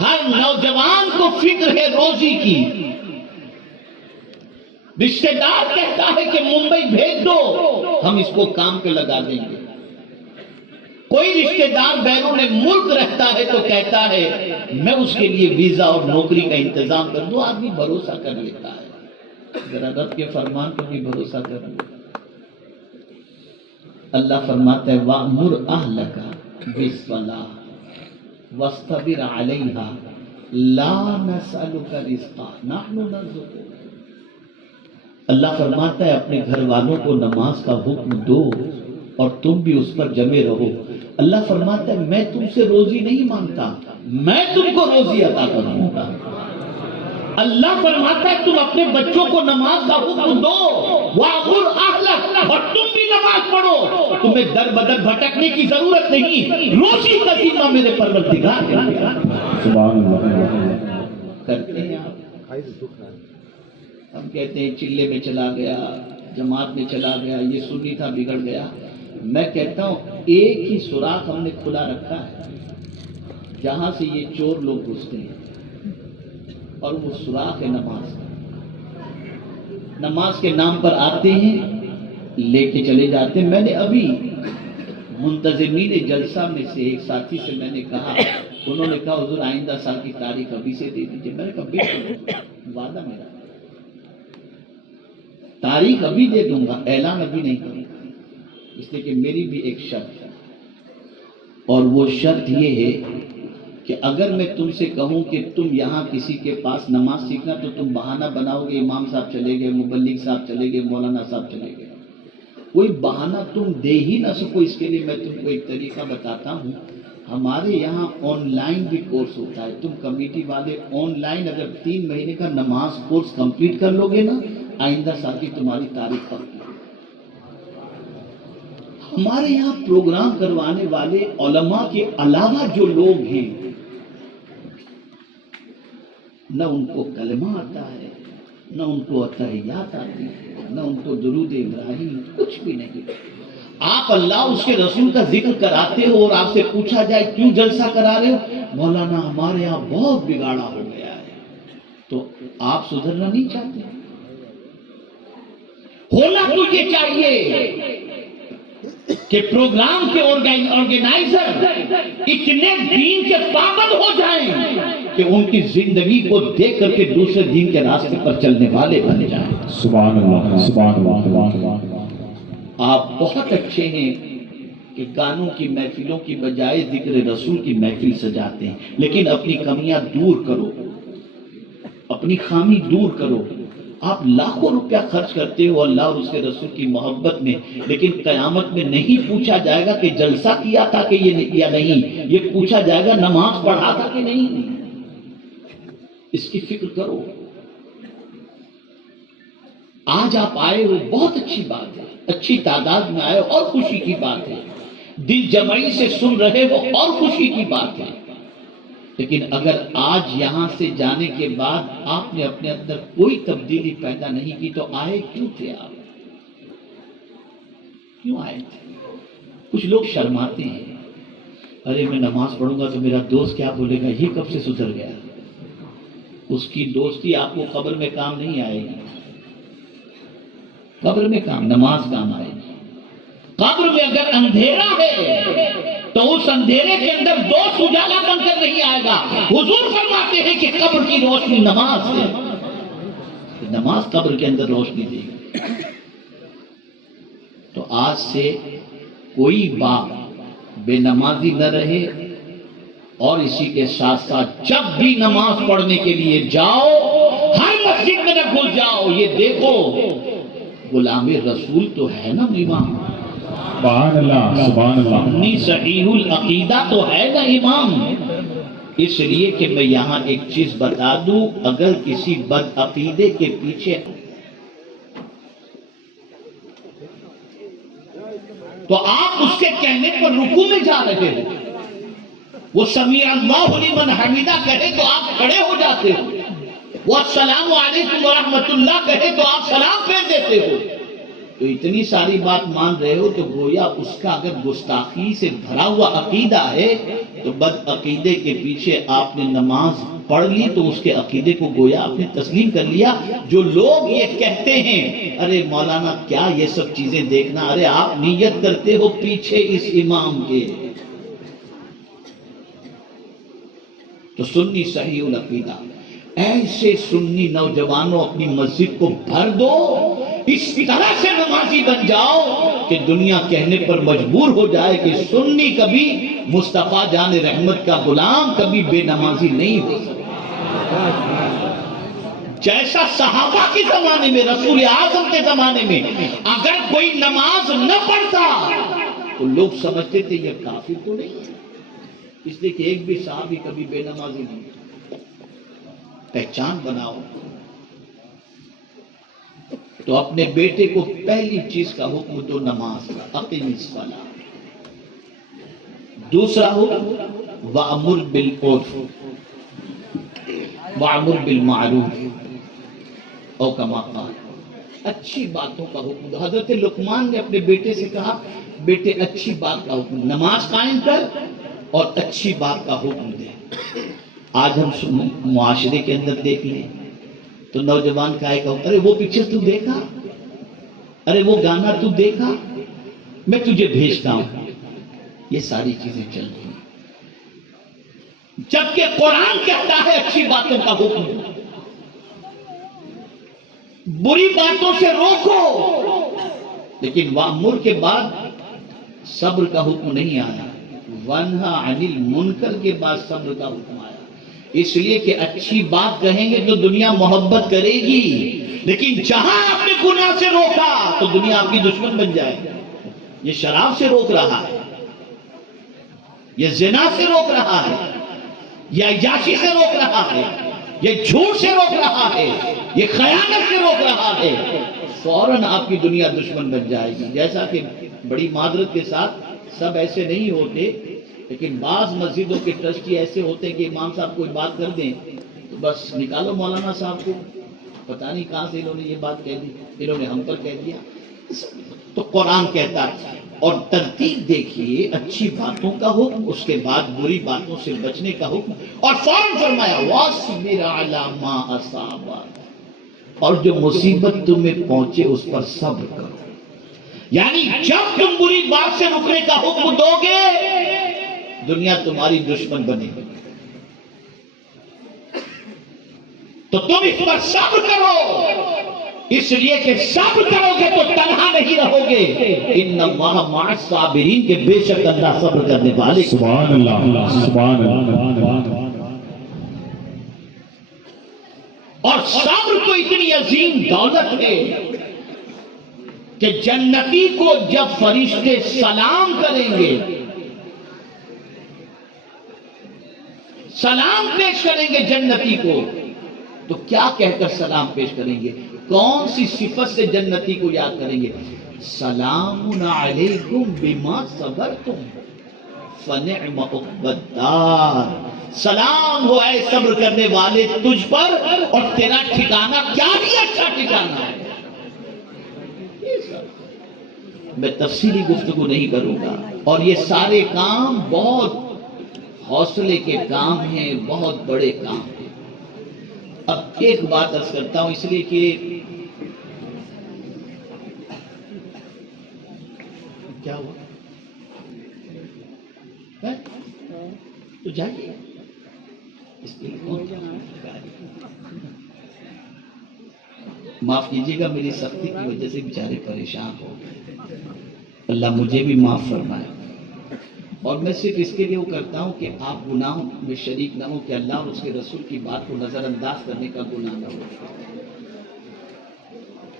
ہر نوجوان کو فکر ہے روزی کی، رشتہ دار کہتا ہے کہ ممبئی بھیج دو، ہم اس کو کام پہ لگا دیں گے۔ کوئی رشتہ دار بیرون ملک رہتا ہے تو کہتا ہے میں اس کے لیے ویزا اور نوکری کا انتظام کر دوں۔ آدمی بھروسہ کر لیتا ہے، ذرا رب کے فرمان پر بھی بھروسہ کر لو۔ اللہ فرماتا ہے وَأْمُرْ أَهْلَكَ بِالصَّلَاةِ وَاصْطَبِرْ عَلَيْهَا لَا نَسْأَلُكَ رِزْقًا نَحْنُ نَرْزُقُكَ۔ اللہ فرماتا ہے اپنے گھر والوں کو نماز کا حکم دو اور تم بھی اس پر جمے رہو۔ اللہ فرماتا ہے میں تم سے روزی نہیں مانگتا، میں تم کو روزی عطا کروں گا۔ اللہ فرماتا ہے تم اپنے بچوں کو نماز کا حکم دو، وَأْمُرْ أَهْلَكَ، اور تم بھی نماز پڑھو، تمہیں در بدر بھٹکنے کی ضرورت نہیں، روزی کا ذمہ میرے پروردگار سبحان اللہ۔ کرتے ہیں آپ۔ ہم کہتے ہیں چلے میں چلا گیا، جماعت میں چلا گیا، یہ سنی تھا بگڑ گیا۔ میں کہتا ہوں ایک ہی سوراخ ہم نے کھلا رکھا ہے جہاں سے یہ چور لوگ گھستے ہیں، اور وہ سوراخ ہے نماز۔ نماز کے نام پر آتے ہیں، لے کے چلے جاتے ہیں۔ میں نے ابھی منتظمین جلسہ میں سے ایک ساتھی سے میں نے کہا، انہوں نے کہا حضور آئندہ سال کی تاریخ ابھی سے دے دیجیے۔ میں نے کہا بالکل، وعدہ میرا، تاریخ ابھی دے دوں گا، اعلان ابھی نہیں کروں گا، اس لیے کہ میری بھی ایک شرط ہے، اور وہ شرط یہ ہے کہ اگر میں تم سے کہوں کہ تم یہاں کسی کے پاس نماز سیکھنا تو تم بہانہ بناؤ گے، امام صاحب چلے گئے، مبلغ صاحب چلے گئے، مولانا صاحب چلے گئے، کوئی بہانہ تم دے ہی نہ سکو۔ اس کے لیے میں تم کو ایک طریقہ بتاتا ہوں، ہمارے یہاں آن لائن بھی کورس ہوتا ہے۔ تم کمیٹی والے آن لائن اگر 3 مہینے کا نماز کورس کمپلیٹ کر لو گے نا، آئندہ سال کی تمہاری تاریخ پکی۔ ہمارے یہاں پروگرام کروانے والے علماء کے علاوہ جو لوگ ہیں، نہ ان کو کلمہ آتا ہے، نہ ان کو اتحیات آتی ہے، نہ ان کو درود ابراہیم، کچھ بھی نہیں۔ آپ اللہ اس کے رسول کا ذکر کراتے ہو اور آپ سے پوچھا جائے کیوں جلسہ کرا رہے ہو، مولانا ہمارے یہاں بہت بگاڑا ہو گیا ہے، تو آپ سدھرنا نہیں چاہتے؟ ہونا تو یہ چاہیے کہ پروگرام کے آرگنائزر اتنے دین کے پابند ہو جائیں کہ ان کی زندگی کو دیکھ کر کے دوسرے دین کے راستے پر چلنے والے بن جائیں۔ سبحان اللہ، سبحان اللہ۔ آپ بہت اچھے ہیں کہ گانوں کی محفلوں کی بجائے ذکر رسول کی محفل سجاتے ہیں، لیکن اپنی کمیاں دور کرو، اپنی خامی دور کرو۔ آپ لاکھوں روپیہ خرچ کرتے ہو اللہ اور اس کے رسول کی محبت میں، لیکن قیامت میں نہیں پوچھا جائے گا کہ جلسہ کیا تھا کہ یہ یا نہیں، یہ پوچھا جائے گا نماز پڑھا تھا کہ نہیں۔ اس کی فکر کرو۔ آج آپ آئے ہو بہت اچھی بات ہے، اچھی تعداد میں آئے ہو اور خوشی کی بات ہے، دل جمعی سے سن رہے ہو اور خوشی کی بات ہے، لیکن اگر آج یہاں سے جانے کے بعد آپ نے اپنے اندر کوئی تبدیلی پیدا نہیں کی تو آئے کیوں تھے؟ آپ کیوں آئے تھے؟ کچھ لوگ شرماتے ہیں، ارے میں نماز پڑھوں گا تو میرا دوست کیا بولے گا، یہ کب سے سدھر گیا؟ اس کی دوستی آپ کو قبر میں کام نہیں آئے گی، قبر میں کام، نماز کام آئے گی۔ قبر میں اگر اندھیرا ہے تو اس اندھیرے کے اندر دوست اجالا بن کر نہیں آئے گا۔ حضور فرماتے ہیں کہ قبر کی روشنی نماز ہے، نماز قبر کے اندر روشنی دے گی۔ تو آج سے کوئی باپ بے نمازی نہ رہے، اور اسی کے ساتھ ساتھ جب بھی نماز پڑھنے کے لیے جاؤ ہر مسجد میں نہ گھس جاؤ، یہ دیکھو غلام رسول تو ہے نا امام، سبحان اللہ، سبحان اللہ، اپنی صحیح العقیدہ تو ہے نا امام۔ اس لیے کہ میں یہاں ایک چیز بتا دوں، اگر کسی بد عقیدے کے پیچھے تو آپ اس کے کہنے پر رکوع میں جا رہے ہو، وہ سمیع اللہ لمن حمیدہ کہے تو آپ کھڑے ہو جاتے ہو، وہ السلام علیکم ورحمۃ اللہ کہے تو آپ سلام پھیر دیتے ہو۔ تو اتنی ساری بات مان رہے ہو تو گویا اس کا اگر گستاخی سے بھرا ہوا عقیدہ ہے تو بد عقیدے کے پیچھے آپ نے نماز پڑھ لی تو اس کے عقیدے کو گویا آپ نے تسلیم کر لیا۔ جو لوگ یہ کہتے ہیں ارے مولانا کیا یہ سب چیزیں دیکھنا، ارے آپ نیت کرتے ہو پیچھے اس امام کے، تو سنی صحیح العقیدہ ایسے سنی نوجوانوں اپنی مسجد کو بھر دو، اس طرح سے نمازی بن جاؤ کہ دنیا کہنے پر مجبور ہو جائے کہ سنی کبھی مصطفیٰ جان رحمت کا غلام، کبھی بے نمازی نہیں ہو سکتا۔ جیسا صحابہ کے زمانے میں، رسول اعظم کے زمانے میں اگر کوئی نماز نہ پڑھتا تو لوگ سمجھتے تھے یہ کافر تو نہیں ہے، اس لیے کہ ایک بھی صحابی کبھی بے نمازی نہیں۔ پہچان بناؤ تو اپنے بیٹے کو پہلی چیز کا حکم دو نماز کا، اقیم الصلاۃ۔ دوسرا حکم وَأَمُرْ بِالْعُرْفِ وَأَمُرْ بِالْمَعْرُوفِ او کما قال، اچھی باتوں کا حکم دو۔ حضرت لقمان نے اپنے بیٹے سے کہا بیٹے اچھی بات کا حکم، نماز قائم کر اور اچھی بات کا حکم دے۔ آج ہم معاشرے کے اندر دیکھ لیں تو نوجوان کہے گا ارے وہ پکچر تو دیکھا، ارے وہ گانا تو دیکھا، میں تجھے بھیجتا ہوں۔ یہ ساری چیزیں چل رہی ہیں، جبکہ قرآن کہتا ہے اچھی باتوں کا حکم، بری باتوں سے روکو، لیکن وَأْمُرْ کے بعد صبر کا حکم نہیں آیا، وَانْہَا عَنِ الْمُنْکَرْ کے بعد صبر کا حکم آیا۔ اس لیے کہ اچھی بات کہیں گے تو دنیا محبت کرے گی، لیکن جہاں آپ نے گناہ سے روکا تو دنیا آپ کی دشمن بن جائے گی۔ یہ شراب سے روک رہا ہے، یہ زنا سے روک رہا ہے، یہ عیاشی سے روک رہا ہے، یہ جھوٹ سے روک رہا ہے، یہ خیانت سے روک رہا ہے، فوراً آپ کی دنیا دشمن بن جائے گی۔ جیسا کہ بڑی معذرت کے ساتھ سب ایسے نہیں ہوتے، لیکن بعض مسجدوں کے ٹرسٹی ایسے ہوتے ہیں کہ امام صاحب کوئی بات کر دیں تو بس نکالو مولانا صاحب کو، پتہ نہیں کہاں سے انہوں نے یہ بات کہہ دی، انہوں نے ہم پر کہہ دیا۔ تو قرآن کہتا ہے، اور ترتیب دیکھیے، اچھی باتوں کا حکم، اس کے بعد بری باتوں سے بچنے کا حکم، اور فوراً فرمایا وَاصْبِرْ عَلَىٰ مَا أَصَابَكَ، اور جو مصیبت تمہیں پہنچے اس پر صبر کرو۔ یعنی جب تم بری بات سے رکنے کا حکم دو گے دنیا تمہاری دشمن بنے گی، تو تم اس پر صبر کرو، اس لیے کہ صبر کرو گے تو تنہا نہیں رہو گے، ان اللہ مع الصابرین، کہ بے شک اللہ صبر کرنے والے۔ سبحان اللہ، سبحان اللہ۔ اور صبر تو اتنی عظیم دولت ہے کہ جنتی کو جب فرشتے سلام کریں گے، سلام پیش کریں گے جنتی کو، تو کیا کہہ کر سلام پیش کریں گے؟ کون سی صفت سے جنتی کو یاد کریں گے؟ سلام علیکم بما صبرتم فنعم عقبی الدار، سلام ہو اے صبر کرنے والے تجھ پر، اور تیرا ٹھکانہ کیا ہی اچھا ٹھکانہ ہے۔ میں تفصیلی گفتگو نہیں کروں گا، اور یہ سارے کام بہت حوصلے کے کام ہیں، بہت بڑے کام ہیں۔ اب ایک بات عرض کرتا ہوں، اس لیے کہ کیا ہوا تو جائیے، اس کے لیے معاف کیجیے گا، میری سختی کی وجہ سے بیچارے پریشان ہو گئے، اللہ مجھے بھی معاف فرمائے۔ اور میں صرف اس کے لیے وہ کرتا ہوں کہ آپ گناہوں میں شریک نہ ہوں، کہ اللہ اور اس کے رسول کی بات کو نظر انداز کرنے کا گناہ نہ ہو۔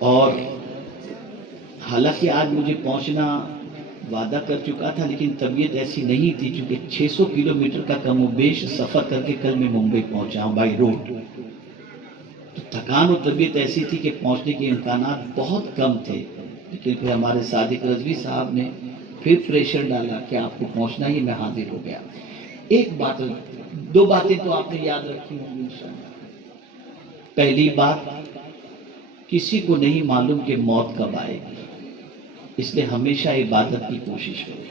اور حالانکہ آج مجھے پہنچنا وعدہ کر چکا تھا، لیکن طبیعت ایسی نہیں تھی، چونکہ 600 کلومیٹر کا کم و بیش سفر کر کے کل میں ممبئی پہنچا ہوں بائی روڈ، تو تھکان اور طبیعت ایسی تھی کہ پہنچنے کے امکانات بہت کم تھے، لیکن پھر ہمارے صادق رضوی صاحب نے پھر پریشر ڈالا کہ آپ کو پہنچنا ہی، میں حاضر ہو گیا۔ ایک بات، دو باتیں تو آپ نے یاد رکھی ہوں گی انشاءاللہ۔ پہلی بات، کسی کو نہیں معلوم کہ موت کب آئے گی، اس لیے ہمیشہ عبادت کی کوشش کرو۔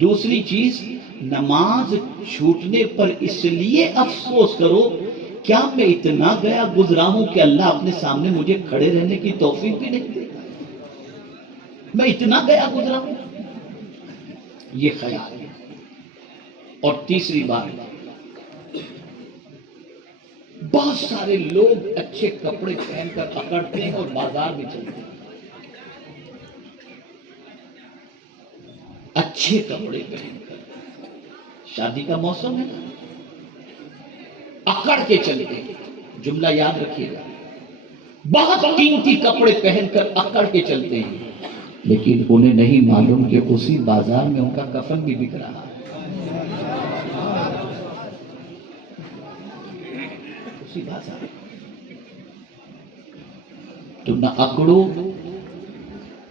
دوسری چیز، نماز چھوٹنے پر اس لیے افسوس کرو، کیا میں اتنا گیا گزرا ہوں کہ اللہ اپنے سامنے مجھے کھڑے رہنے کی توفیق بھی نہیں دے؟ میں اتنا گیا گزرا ہوں، یہ خیال ہے۔ اور تیسری بات، بہت سارے لوگ اچھے کپڑے پہن کر پکڑتے ہیں اور بازار میں چلتے ہیں، اچھے کپڑے پہن کر، شادی کا موسم ہے، اکڑ کے چلتے ہیں۔ جملہ یاد رکھیے گا، بہت قیمتی کپڑے پہن کر اکڑ کے چلتے ہیں، لیکن انہیں نہیں معلوم کہ اسی بازار میں ان کا کفن بھی بک رہا ہے۔ اسی بازار تو نہ اکڑو،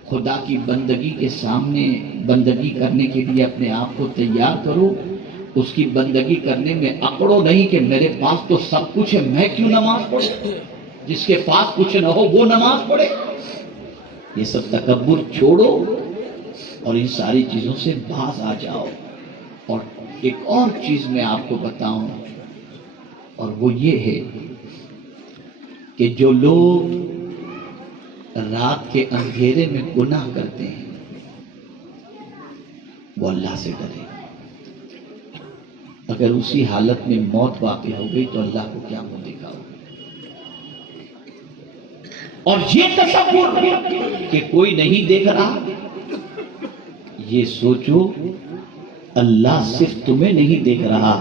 خدا کی بندگی کے سامنے بندگی کرنے کے لیے اپنے آپ کو تیار کرو۔ اس کی بندگی کرنے میں اکڑو نہیں کہ میرے پاس تو سب کچھ ہے، میں کیوں نماز پڑھوں؟ جس کے پاس کچھ نہ ہو وہ نماز پڑھے۔ یہ سب تکبر چھوڑو اور ان ساری چیزوں سے باز آ جاؤ۔ اور ایک اور چیز میں آپ کو بتاؤں، اور وہ یہ ہے کہ جو لوگ رات کے اندھیرے میں گناہ کرتے ہیں وہ اللہ سے ڈرے۔ اگر اسی حالت میں موت واقع ہو گئی تو اللہ کو کیا منہ دکھاؤ؟ اور یہ تصور کہ کوئی نہیں دیکھ رہا، یہ سوچو اللہ صرف تمہیں نہیں دیکھ رہا،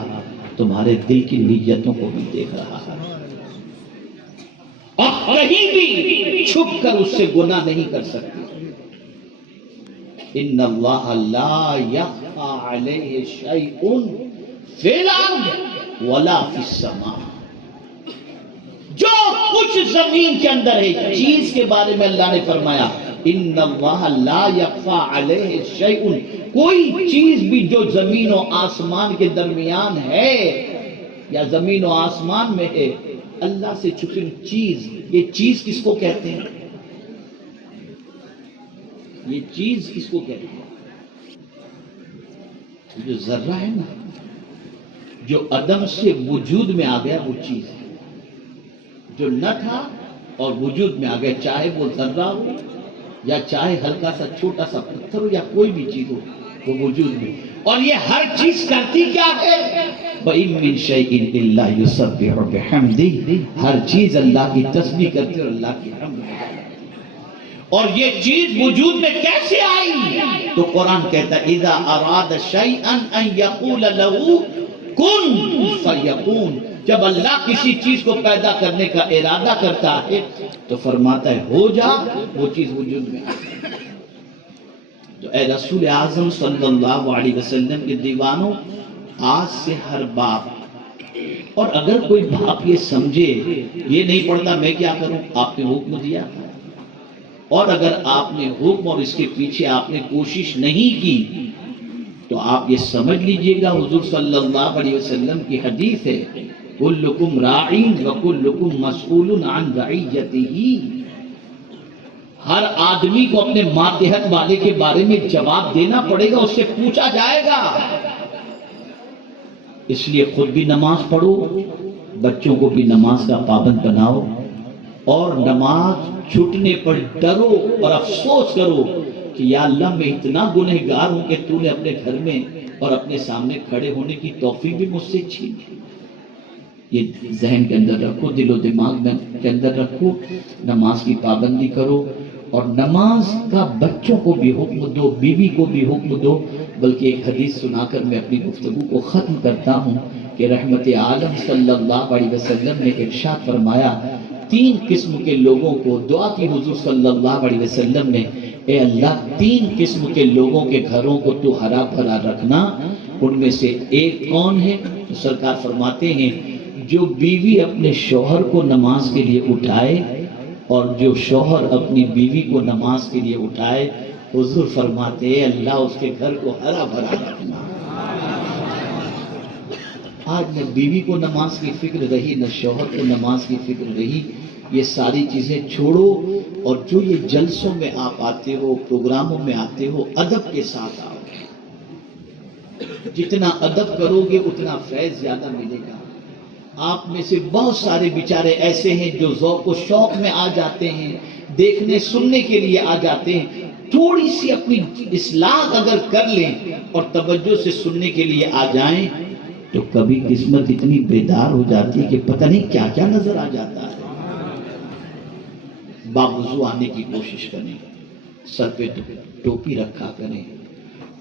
تمہارے دل کی نیتوں کو بھی دیکھ رہا ہے، اور کہیں بھی چھپ کر اس سے گناہ نہیں کر سکتے۔ ان اللہ لا یخفی علیہ شیء فی الارض ولا فی السماء۔ جو کچھ زمین کے اندر ہے، چیز کے بارے میں اللہ نے فرمایا ان اللہ لا یخفی علیہ شیء، کوئی چیز بھی جو زمین و آسمان کے درمیان ہے یا زمین و آسمان میں ہے، اللہ سے چھپی چیز۔ یہ چیز کس کو کہتے ہیں؟ یہ چیز کس کو کہتے ہیں؟ جو ذرہ ہے نا، جو عدم سے وجود میں آ گیا، وہ چیز ہے۔ جو نہ تھا اور وجود میں آ گیا، چاہے وہ ذرہ ہو یا چاہے ہلکا سا چھوٹا سا پتھر ہو یا کوئی بھی چیز ہو، وہ وجود میں۔ اور یہ ہر چیز کرتی کیا ہے؟ وَإِن مِّن شَيْءٍ إِلَّا يُسَبِّحُ بِحَمْدِهِ، ہر چیز اللہ کی تسبیح کرتی اور اللہ کی حمد کرتی۔ اور یہ چیز وجود میں کیسے آئی؟ تو قرآن کہتا ہے اذا اراد شیئا ان یقول له کن فیکون، جب اللہ کسی چیز کو پیدا کرنے کا ارادہ کرتا ہے تو فرماتا ہے ہو جا، وہ چیز وجود میں آتی۔ تو اے رسول اعظم صلی اللہ علیہ وسلم کے دیوانوں، آج سے ہر باپ، اور اگر کوئی باپ یہ سمجھے یہ نہیں پڑھتا میں کیا کروں، آپ نے حکم دیا، اور اگر آپ نے حکم اور اس کے پیچھے آپ نے کوشش نہیں کی تو آپ یہ سمجھ لیجئے گا، حضور صلی اللہ علیہ وسلم کی حدیث ہے کلکم راعین وکلکم مسئول عن رعیتہ، ہر آدمی کو اپنے ماتحت والے کے بارے میں جواب دینا پڑے گا، اس سے پوچھا جائے گا۔ اس لیے خود بھی نماز پڑھو، بچوں کو بھی نماز کا پابند بناؤ، اور نماز چھوٹنے پر ڈرو اور افسوس کرو کہ یا اللہ میں اتنا گنہگار ہوں کہ تو نے اپنے گھر میں اور اپنے سامنے کھڑے ہونے کی توفیق بھی مجھ سے چھین لی۔ یہ ذہن کے اندر رکھو، دل و دماغ کے اندر رکھو، نماز کی پابندی کرو، اور نماز کا بچوں کو بھی حکم دو، بیوی کو بھی حکم دو۔ بلکہ ایک حدیث سنا کر میں اپنی گفتگو کو ختم کرتا ہوں کہ رحمت عالم صلی اللہ علیہ وسلم نے ارشاد فرمایا، تین قسم کے لوگوں کو دعا کی حضور صلی اللہ علیہ وسلم نے، اے اللہ تین قسم کے لوگوں کے گھروں کو تو ہرا بھرا رکھنا، ان میں سے ایک کون ہے؟ تو سرکار فرماتے ہیں جو بیوی اپنے شوہر کو نماز کے لیے اٹھائے اور جو شوہر اپنی بیوی کو نماز کے لیے اٹھائے، حضور فرماتے ہیں اللہ اس کے گھر کو ہرا بھرا رکھنا۔ آج نہ بیوی کو نماز کی فکر رہی، نہ شوہر کو نماز کی فکر رہی۔ یہ ساری چیزیں چھوڑو اور جو یہ جلسوں میں آپ آتے ہو، پروگراموں میں آتے ہو، ادب کے ساتھ آؤ. جتنا ادب کرو گے اتنا فیض زیادہ ملے گا. آپ میں سے بہت سارے بیچارے ایسے ہیں جو ذوق و شوق میں آ جاتے ہیں، دیکھنے سننے کے لیے آ جاتے ہیں. تھوڑی سی اپنی اصلاح اگر کر لیں اور توجہ سے سننے کے لیے آ جائیں تو کبھی قسمت اتنی بیدار ہو جاتی ہے کہ پتہ نہیں کیا کیا نظر آ جاتا ہے. باوضو آنے کی کوشش کریں، سر پہ ٹوپی رکھا کریں،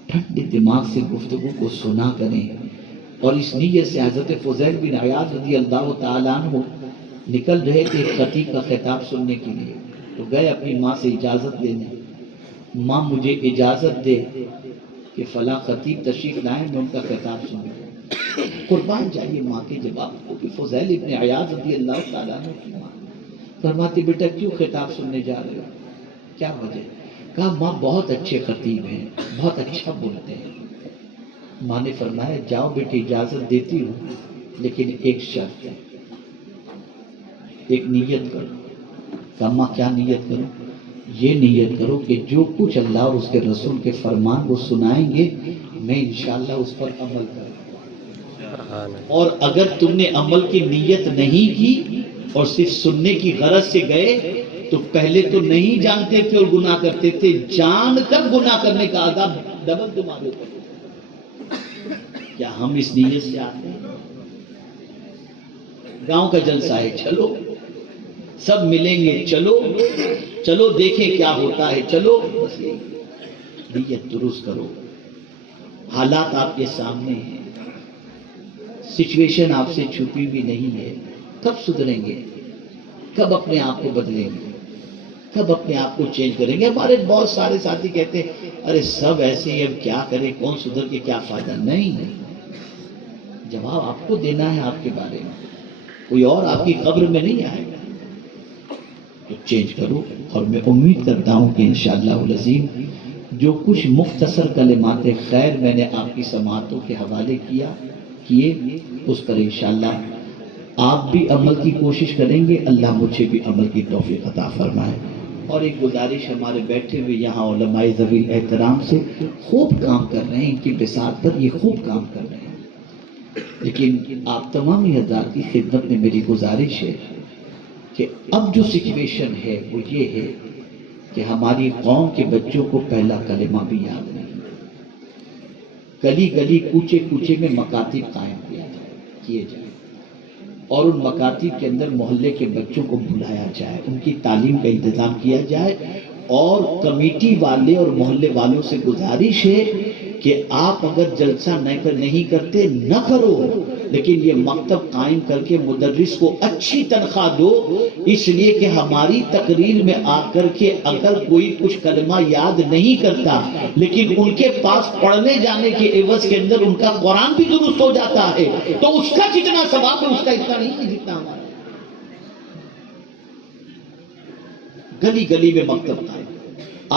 ٹھنڈے دماغ سے گفتگو کو سنا کریں. اور اس نیت سے حضرت فضیل بن عیاض رضی اللہ تعالیٰ عنہ نکل رہے تھے خطیب کا خطاب سننے کے لیے، تو گئے اپنی ماں سے اجازت لینے. ماں مجھے اجازت دے کہ فلاں خطیب تشریف لائیں، میں ان کا خطاب سنوں. قربان جائیے ماں کے جواب کو کہ فضیل ابن عیاض رضی اللہ تعالیٰ عنہ کی ماں فرماتی بیٹا کیوں خطاب سننے جا رہے ہو، کیا وجہ؟ کہا ماں بہت اچھے خطیب ہیں، بہت اچھا بولتے ہیں. ماں نے فرمایا جاؤ بیٹی اجازت دیتی ہوں، لیکن ایک شرط ہے، ایک نیت کرو. کہا ماں کیا نیت کروں؟ یہ نیت کرو کہ جو کچھ اللہ اور اس کے رسول کے فرمان وہ سنائیں گے میں انشاءاللہ اس پر عمل کروں. اور اگر تم نے عمل کی نیت نہیں کی اور صرف سننے کی غرض سے گئے تو پہلے تو نہیں جانتے تھے اور گناہ کرتے تھے، جان کر گناہ کرنے کا عذاب ڈبل تمہارے اوپر. کیا ہم اس نیت سے آتے ہیں؟ گاؤں کا جلسہ ہے، چلو سب ملیں گے، چلو چلو دیکھیں کیا ہوتا ہے، چلو. بس نیت درست کرو. حالات آپ کے سامنے ہیں، سچویشن آپ سے چھپی بھی نہیں ہے. کب سدھریں گے؟ کب اپنے آپ کو بدلیں گے؟ کب اپنے آپ کو چینج کریں گے؟ ہمارے بہت سارے ساتھی کہتے ہیں ارے سب ایسے ہی، اب کیا کریں، کون سدھر کے کیا فائدہ. نہیں، جواب آپ کو دینا ہے آپ کے بارے میں، کوئی اور آپ کی قبر میں نہیں آئے گا. تو چینج کرو. اور میں امید کرتا ہوں کہ انشاءاللہ العظیم جو کچھ مختصر کلمات خیر میں نے آپ کی سماعتوں کے حوالے کیے اس پر انشاءاللہ آپ بھی عمل کی کوشش کریں گے. اللہ مجھے بھی عمل کی توفیق عطا فرمائے. اور ایک گزارش ہمارے بیٹھے ہوئے یہاں علماء ذوی احترام سے خوب کام کر رہے ہیں، ان کی بساط پر یہ خوب کام کر رہے ہیں، لیکن آپ تمام حضرات کی خدمت میں میری گزارش ہے کہ اب جو سچویشن ہے وہ یہ ہے کہ ہماری قوم کے بچوں کو پہلا کلمہ بھی یاد نہیں. گلی گلی کوچے کوچے میں مکاتب قائم کیے جائیں اور ان مکاتب کے اندر محلے کے بچوں کو بلایا جائے، ان کی تعلیم کا انتظام کیا جائے. اور کمیٹی والے اور محلے والوں سے گزارش ہے کہ آپ اگر جلسہ نہیں کرتے نہ کرو، لیکن یہ مکتب قائم کر کے مدرس کو اچھی تنخواہ دو، اس لیے کہ ہماری تقریر میں آ کر کے اگر کوئی کچھ کلمہ یاد نہیں کرتا لیکن ان کے پاس پڑھنے جانے کے عوض کے اندر ان کا قرآن بھی درست ہو جاتا ہے تو اس کا جتنا ثواب ہے اس کا اتنا نہیں ہے جتنا ہمارا. گلی گلی میں مکتب قائم،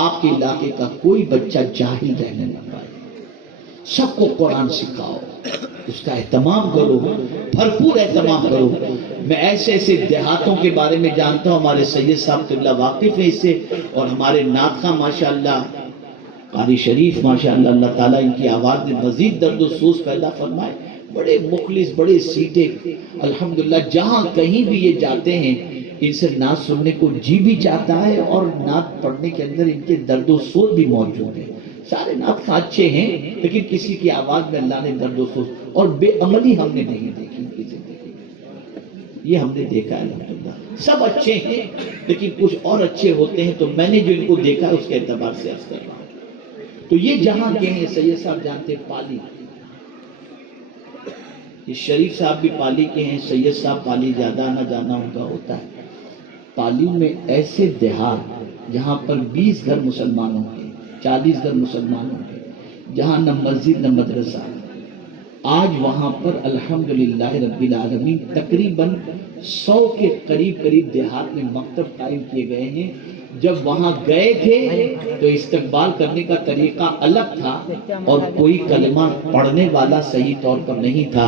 آپ کے علاقے کا کوئی بچہ جاہل رہنے نہ پائے، سب کو قرآن سکھاؤ، اس کا اہتمام کرو، بھرپور اہتمام کرو. میں ایسے ایسے دیہاتوں کے بارے میں جانتا ہوں، ہمارے سید صاحب قبلہ واقف ہیں اس سے، اور ہمارے نعت خواں ماشاءاللہ قاری شریف ماشاءاللہ، اللہ تعالیٰ ان کی آواز میں مزید درد و سوز پیدا فرمائے. بڑے مخلص، بڑے سیٹے، الحمدللہ جہاں کہیں بھی یہ جاتے ہیں ان سے نعت سننے کو جی بھی چاہتا ہے، اور نعت پڑھنے کے اندر ان کے درد و سوز بھی موجود ہے. سارے نعت خواں اچھے ہیں لیکن کسی کی آواز میں اللہ نے درد و سوز اور بے عملی ہم نے نہیں دیکھی ان کی زندگی میں. یہ ہم نے دیکھا ہے الحمدللہ. سب اچھے ہیں لیکن کچھ اور اچھے ہوتے ہیں، تو میں نے جو ان کو دیکھا ہے اس کے اعتبار سے عرض کر رہا ہوں. تو یہ جہاں کے ہیں، سید صاحب جانتے پالی، یہ شریف صاحب بھی پالی کے ہیں، سید صاحب پالی زیادہ نہ جانا ان کا ہوتا ہے. پالی میں ایسے دیہات جہاں پر 20 گھر مسلمانوں کے، 40 گھر مسلمانوں کے، جہاں نہ مسجد نہ مدرسہ. آج وہاں پر الحمدللہ رب العالمین تقریباً 100 کے قریب دیہات میں مکتب قائم کیے گئے ہیں. جب وہاں گئے تھے تو استقبال کرنے کا طریقہ الگ تھا اور کوئی کلمہ پڑھنے والا صحیح طور پر نہیں تھا.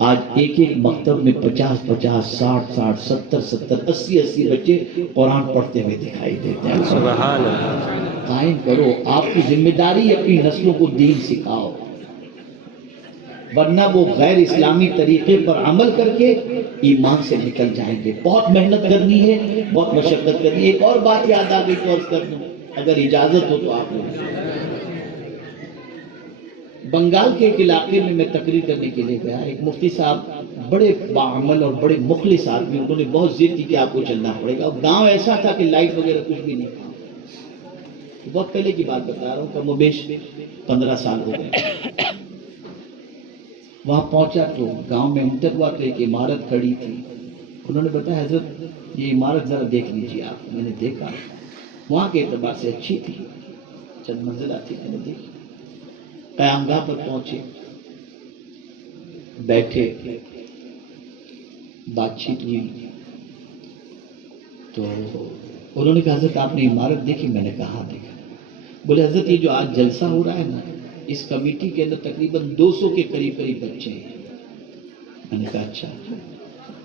آج ایک ایک مکتب میں 50 50 60 60 70 70 80 80 بچے قرآن پڑھتے ہوئے دکھائی دیتے ہیں. سبحان اللہ. قائم کرو، آپ کی ذمہ داری اپنی نسلوں کو دین سکھاؤ، ورنہ وہ غیر اسلامی طریقے پر عمل کر کے ایمان سے نکل جائیں گے. بہت محنت کرنی ہے، بہت مشقت کرنی ہے. ایک اور بات یاد آ گئی تو عرض کر دوں اگر اجازت ہو تو آپ لوگ. بنگال کے ایک علاقے میں تقریر کرنے کے لیے گیا. ایک مفتی صاحب بڑے باعمل اور بڑے مخلص آدمی، انہوں نے بہت ضد کی کہ آپ کو چلنا پڑے گا. گاؤں ایسا تھا کہ لائٹ وغیرہ کچھ بھی نہیں تھا. بہت پہلے کی بات بتا رہا ہوں، کم و بیش 15 سال ہو گئے. وہاں پہنچا تو گاؤں میں انٹر ہوا تو ایک عمارت کھڑی تھی. انہوں نے بتایا حضرت یہ عمارت ذرا دیکھ لیجیے آپ. میں نے دیکھا، وہاں کے اعتبار سے اچھی تھی، چند منزلہ تھی. میں نے دیکھی. قیام گاہ پر پہنچے، بیٹھے، بات چیت ہوئی تو انہوں نے کہا حضرت آپ نے عمارت دیکھی؟ میں نے کہا دیکھا. بولے حضرت یہ جو آج جلسہ ہو رہا ہے نا، اس کمیٹی کے اندر تقریباً 200 کے قریب بچے ہیں. میں نے کہا اچھا.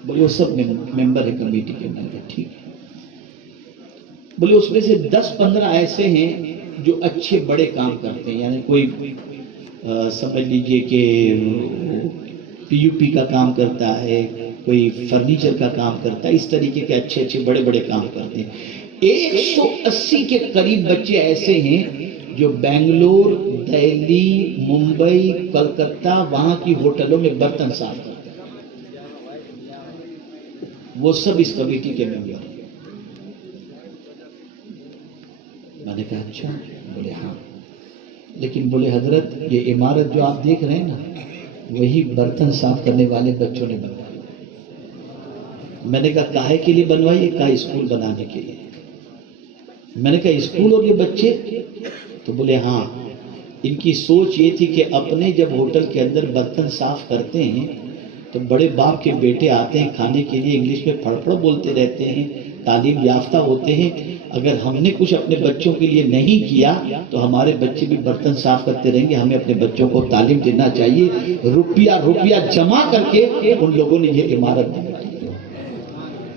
بولے وہ سب ممبر ہے کمیٹی کے. میں نے کہا ٹھیک ہے. بولے اس میں سے 10-15 ایسے ہیں جو اچھے بڑے کام کرتے ہیں، یعنی کوئی سمجھ لیجئے کہ پی یو پی کا کام کرتا ہے، کوئی فرنیچر کا کام کرتا ہے، اس طریقے کے اچھے اچھے بڑے بڑے کام کرتے ہیں. 180 کے قریب بچے ایسے ہیں جو بنگلور، دہلی، ممبئی، کلکتہ وہاں کی ہوٹلوں میں برتن صاف کرتے ہیں. وہ سب اس کمیٹی کے ممبر ہیں. میں نے کہا اچھا. بولے ہاں. لیکن بولے حضرت یہ عمارت جو آپ دیکھ رہے ہیں نا، وہی برتن صاف کرنے والے بچوں نے بنوائی. میں نے کہا کاہے کے لیے بنوائی؟ کہا اسکول بنانے کے لیے. میں نے کہا اسکول اور یہ بچے؟ تو بولے ہاں. ان کی سوچ یہ تھی کہ اپنے جب ہوٹل کے اندر برتن صاف کرتے ہیں تو بڑے باپ کے بیٹے آتے ہیں کھانے کے لیے، انگلش میں پھڑ پھڑ بولتے رہتے ہیں، تعلیم یافتہ ہوتے ہیں. اگر ہم نے کچھ اپنے بچوں کے لیے نہیں کیا تو ہمارے بچے بھی برتن صاف کرتے رہیں گے. ہمیں اپنے بچوں کو تعلیم دینا چاہیے. روپیہ جمع کر کے ان لوگوں نے یہ عمارت بنائی.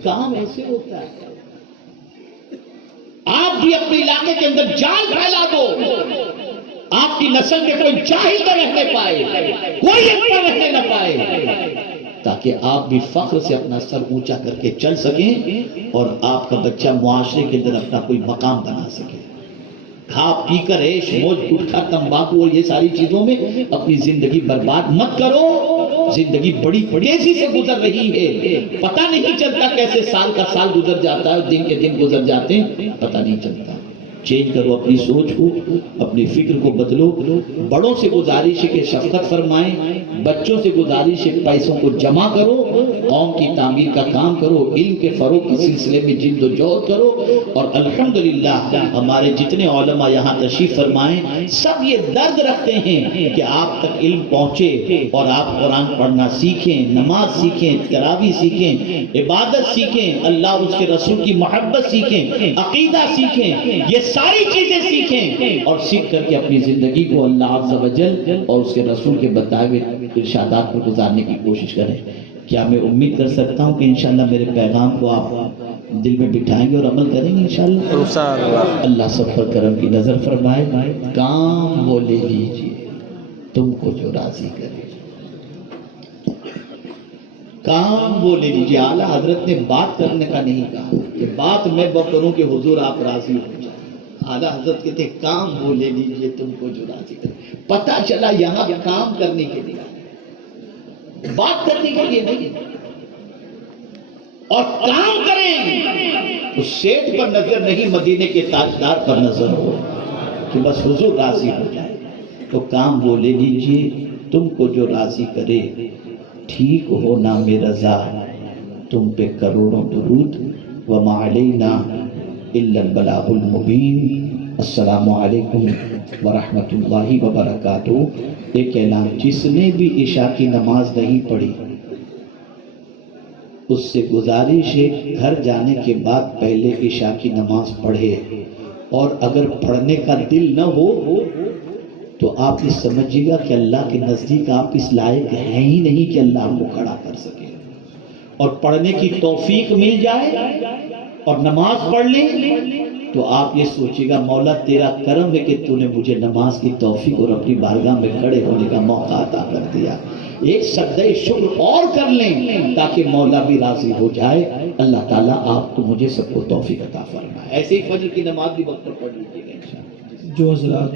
کام ایسے ہوتا ہے. آپ بھی اپنے علاقے کے اندر جال پھیلا دو، آپ کی نسل کے کوئی جاہل نہ رہنے پائے، کوئی ان پر رہنے نہ پائے، تاکہ آپ بھی فخر سے اپنا سر اونچا کر کے چل سکیں اور آپ کا بچہ معاشرے کے اندر اپنا کوئی مقام بنا سکے. کھا پی کر عیش موج گٹکھا تمباکو اور یہ ساری چیزوں میں اپنی زندگی برباد مت کرو. زندگی بڑی تیزی سے گزر رہی ہے، پتہ نہیں چلتا کیسے سال کا سال گزر جاتا ہے، دن کے دن گزر جاتے ہیں، پتہ نہیں چلتا. چینج کرو اپنی سوچ کو، اپنی فکر کو بدلو. بڑوں سے گزارش ہے کہ شفقت فرمائیں، بچوں سے گزارش ہے پیسوں کو جمع کرو، قوم کی تعمیر کا کام کرو، علم کے فروغ کے سلسلے میں جد و جہد کرو. اور الحمدللہ ہمارے جتنے علماء یہاں تشریف فرمائیں سب یہ درد رکھتے ہیں کہ آپ تک علم پہنچے اور آپ قرآن پڑھنا سیکھیں، نماز سیکھیں، تراویح سیکھیں، عبادت سیکھیں، اللہ اور اس کے رسول کی محبت سیکھیں، عقیدہ سیکھیں. یہ ساری چیزیں سیکھیں اور سیکھ کر کے اپنی زندگی کو اللہ عز و جل اور اس کے رسول کے بتائے ہوئے ارشادات پر گزارنے کی کوشش کریں. کیا میں امید کر سکتا ہوں کہ انشاءاللہ میرے پیغام کو آپ دل میں بٹھائیں گے اور عمل کریں گے انشاءاللہ؟ اللہ سب پر کرم کی نظر فرمائے. کام وہ لے لیجیے تم کو جو راضی کرے. کام وہ لے لیجیے. اعلیٰ حضرت نے بات کرنے کا نہیں کہا کہ بات میں کروں کہ حضور آپ راضی ہو جائیں. اعلیٰ حضرت کہتے کام وہ لے لیجیے تم کو جو راضی کرے. پتہ چلا یہاں کام کرنے کے لیے، بات کرنے کے لیے نہیں. اور کام کریں تو سیٹ پر نظر نہیں، مدینے کے تاجدار پر نظر ہو کہ بس حضور راضی ہو جائے. تو کام وہ لے لیجیے تم کو جو راضی کرے. ٹھیک ہو نام رضا تم پہ کروڑوں درود. وما علینا الا البلاغ المبین. السلام علیکم ورحمۃ اللہ وبرکاتہ. ایک اعلان، جس نے بھی عشاء کی نماز نہیں پڑھی اس سے گزارش ہے گھر جانے کے بعد پہلے عشاء کی نماز پڑھے، اور اگر پڑھنے کا دل نہ ہو تو آپ یہ سمجھیے گا کہ اللہ کے نزدیک آپ اس لائق ہیں ہی نہیں کہ اللہ آپ کو کھڑا کر سکے، اور پڑھنے کی توفیق مل جائے اور نماز پڑھ لیں تو آپ یہ سوچیے گا مولا تیرا کرم ہے کہ تو نے مجھے نماز کی توفیق اور اپنی بارگاہ میں کھڑے ہونے کا موقع عطا کر دیا۔ ایک سجدہ شکر اور کر لیں تاکہ مولا بھی راضی ہو جائے۔ اللہ تعالیٰ آپ تو مجھے سب کو توفیق عطا فرمائے۔ ایسے ہی فجر کی نماز بھی وقت پر پڑھ لیجیے گا انشاءاللہ۔ جو حضرات